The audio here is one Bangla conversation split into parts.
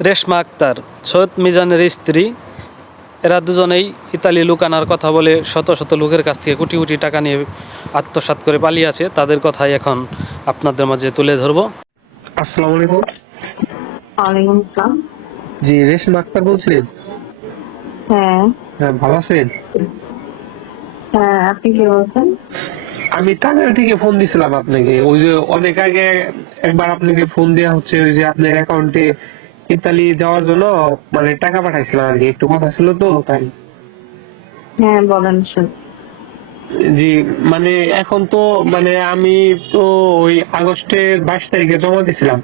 রেশমা আক্তার, সৈয়দ মিজানের স্ত্রী। এরা দুজনেই ইতালি লুকানার কথা বলে শত শত লোকের কাছ থেকে কোটি কোটি টাকা নিয়ে আত্মসাৎ করে পালিয়ে আছে। তাদের কথাই এখন আপনাদের মাঝে তুলে ধরব। আসসালামু আলাইকুম। ওয়ালাইকুম আসসালাম। জি, রেশমা আক্তার বলছিলেন? হ্যাঁ ভালো আছেন? হ্যাঁ, আপনি কে বলছেন? আমি টাঙ্গাইল থেকে ফোন দিছিলাম আপনাকে। ওই যে অনেক আগে একবার আপনাকে ফোন দেওয়া হচ্ছে, ওই যে আপনার অ্যাকাউন্টে ইতালি যাওয়ার জন্য মানে টাকা পাঠাইছিলাম আর কি, একটু কথা ছিল তো তাই। হ্যাঁ বলেন শুন। জি, মানে এখন তো মানে আমি তো ওই আগস্টের 22 তারিখে জমা দিছিলাম।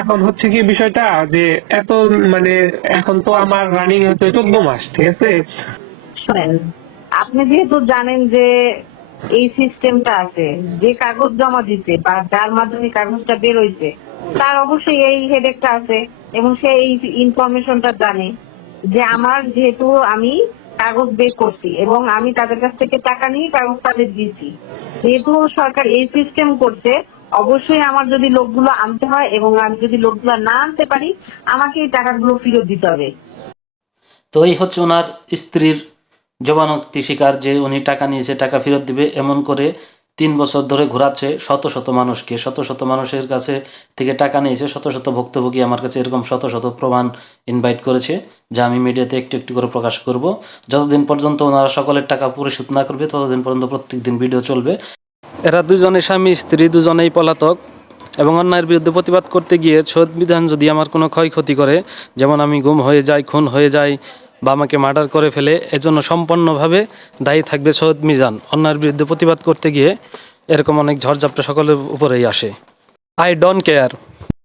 এখন হচ্ছে কি বিষয়টা যে এত মানে এখন তো আমার রানিং হচ্ছে 14 মাস, ঠিক আছে? শুনেন, আপনি যেহেতু জানেন যে এই সিস্টেমটা আছে, যে কাগজ জমা দিতে বা যার মাধ্যমে কাগজটা বের হইছে তার অবশ্যই এই হেডেকটা আছে এবং সে এই ইনফরমেশনটা জানে যে আমার যেহেতু আমি কাগজ বের করছি এবং আমি তাদের কাছ থেকে টাকা নিয়ে কাগজ তাদের দিয়েছি, যেহেতু সরকার এই সিস্টেম করছে, অবশ্যই আমার যদি লোকগুলো আনতে হয় এবং আমি যদি লোকগুলো না আনতে পারি আমাকে এই টাকাগুলো ফেরত দিতে হবে। তো এই হচ্ছে ওনার স্ত্রীর জবানোক্তি স্বীকার যে উনি টাকা নিয়েছে, টাকা ফেরত দিবে, এমন করে 3 বছর ধরে ঘোরাচ্ছে শত শত মানুষকে, শত শত মানুষের কাছে থেকে টাকা নিয়েছে। শত শত ভুক্তভোগী আমার কাছে এরকম শত শত প্রমাণ ইনভাইট করেছে, যা আমি মিডিয়াতে একটু একটু করে প্রকাশ করব। যতদিন পর্যন্ত ওনারা সকলের টাকা পরিশোধ না করবে ততদিন পর্যন্ত প্রত্যেক দিন ভিডিও চলবে। এরা দুজনে স্বামী স্ত্রী, দুজনেই পলাতক এবং অন্যায়ের বিরুদ্ধে প্রতিবাদ করতে গিয়ে সৎ বিধান যদি আমার কোনো ক্ষয়ক্ষতি করে, যেমন আমি গুম হয়ে যাই, খুন হয়ে যাই বা আমাকে মার্ডার করে ফেলে, এজন্য সম্পূর্ণভাবে দায়ী থাকবে সৈয়দ মিজান। অন্যায়ের বিরুদ্ধে প্রতিবাদ করতে গিয়ে এরকম অনেক ঝড়ঝাপটা সকলের উপরেই আসে। I don't care.